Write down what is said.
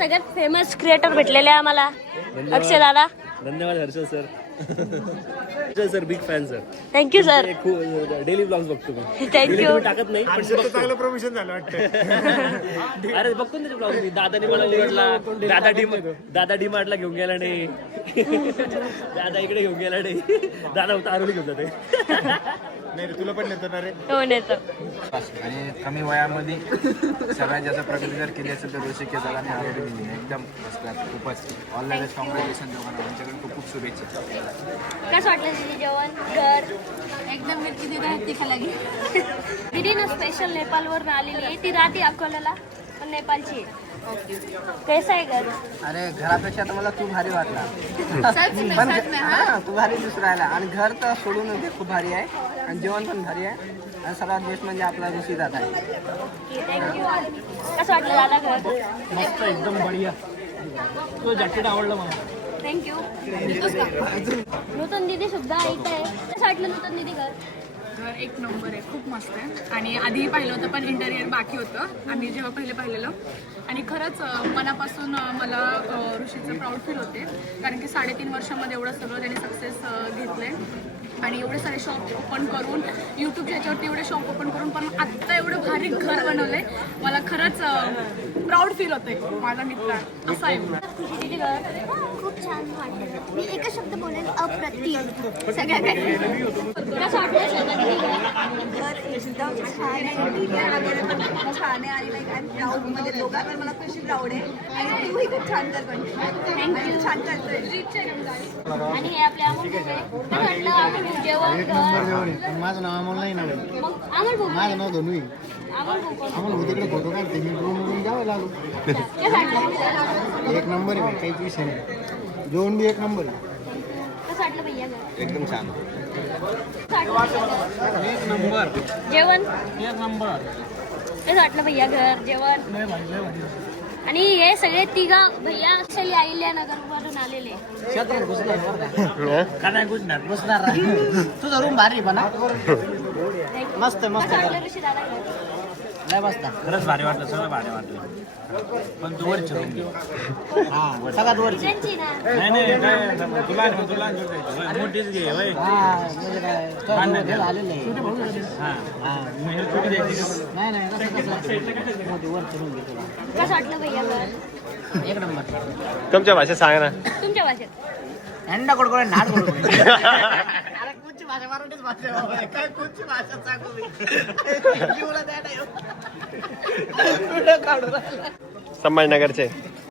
सगळ्यात famous creator भेटलेले आम्हाला अक्षय दादा. धन्यवाद Harshad sir. Sir big fan sir. Thank you sir. Daily blogs बघतो मी. थँक्यू. टाकत नाही पण चांगलं प्रमोशन झालं वाटतं. अरे बघतो ना ब्लॉग मी. दादाने मला निवडला. दादा डी मार्टला घेऊन गेला नाही. दादा इकडे घेऊन गेला नाही. दादा होता आरोली घेऊन जाते. नाही तुला पण नेतो ना रे. हो नेतो. आणि कमी वयामध्ये सगळ्यात जास्त प्रगती जर केली असेल तर ऋषिकेश दादा आणि आरोग्य दिली एकदम खूपच ऑल द बेस्ट. कॉंग्रॅच्युलेशन दोघांना. त्यांच्याकडे खूप खूप शुभेच्छा. कसं वाटलं दीदी जेवण? घर एकदम मिरची दिदी आहेत ती खायला घे. दीदी ना स्पेशल नेपाळवरून आलेली आहे. ती राहते अकोल्याला पण नेपाळची आहे. कैसा आहे घर? अरे घरापेक्षा तर मला तू भारी वाटला. सच में हा तू भारी दिसून राहिला. आणि घर तर सोडून दे खूप भारी आहे. आणि जेवण पण भारी आहे. आणि सर्वात बेस्ट म्हणजे आपला ऋषी दादा आहे. थँक्यू. कसं वाटलं दादा घर? मस्त एकदम बढिया. तो जॅकेट आवडलं मला. थँक्यू. नूतन दीदी सुद्धा इथे आहे. कसं वाटलं नूतन दीदी घर? घर एक नंबर आहे. खूप मस्त आहे. आणि आधीही पाहिलं होतं पण इंटेरियर बाकी होतं आम्ही जेव्हा पाहिलेलं. आणि खरंच मनापासून मला ऋषीचं प्राऊड फील होते. कारण की 3.5 वर्षामध्ये एवढं सगळं त्याने सक्सेस घेतलं आहे. आणि एवढे सारे शॉप ओपन करून यूट्यूबच्या याच्यावरती एवढे शॉप ओपन करून पण आत्ता एवढं भारी घर बनवलंय. मला खरंच प्राऊड फील होते माझा मित्र असं आहे. दीदी घर खूप छान वाटलं. मी एकच शब्द बोलेन, अप्रतिम. सगळ्या काही कसं वाटलं श्रद्धा दीदी घर? एकदम छान आहे. इंटिरियर वगैरे पण खूप छान आहे. आणि लाईक आय एम प्राऊड. म्हणजे दोघांवर मला खुशी प्राऊड आहे. आणि तूही खूप छान कर पण थँक्यू. छान करतोय. आणि हे आपले अमोल भोपळे. कसं वाटलं अमोल जेवण घर? माझं नाव अमोल नाही ना. मग अमोल भोपळे. माझं नाव धनू आहे. अमोल भोपळे. अमोल तिकडे फोटो काढते. मी ड्रोन जावं लागलो. कसं वाटलं? एक नंबर आहे. काहीच विषय नाही. जेवण बी एक नंबर आहे. कसं वाटलं भैया घर? एकदम छान. एक नंबर. जेवण एक नंबर. कसं वाटलं भैया घर जेवण? आणि हे सगळे तिघा भैया असेल अहिल्यानगरवरून आलेले. तुझा रूम भारी पण मस्त मस्त ऋषी दादा घर? नाही बसता. खरंच भारी वाटलं. सगळं भारी वाटलं. पण तू वरची रूम घे. हा सगळ्यात वरची. त्यांची ना. नाही नाही काय तुला मोठीच घे. होय. म्हणजे काय झालेलं आहे. हा छोटी द्यायची. नाही नाही मोठी वरची रूम घे तुला. कसं वाटलं भैया घर? एक नंबर. तुमच्या भाषेत सांगा ना. तुमच्या भाषेत? हँडा कोड कोण नाट कोड अरे कोणची भाषा मराठीच भाषा आहे. काय कोणची भाषा सांगू मी. जीवला द्या ना. संभाजीनगरचे.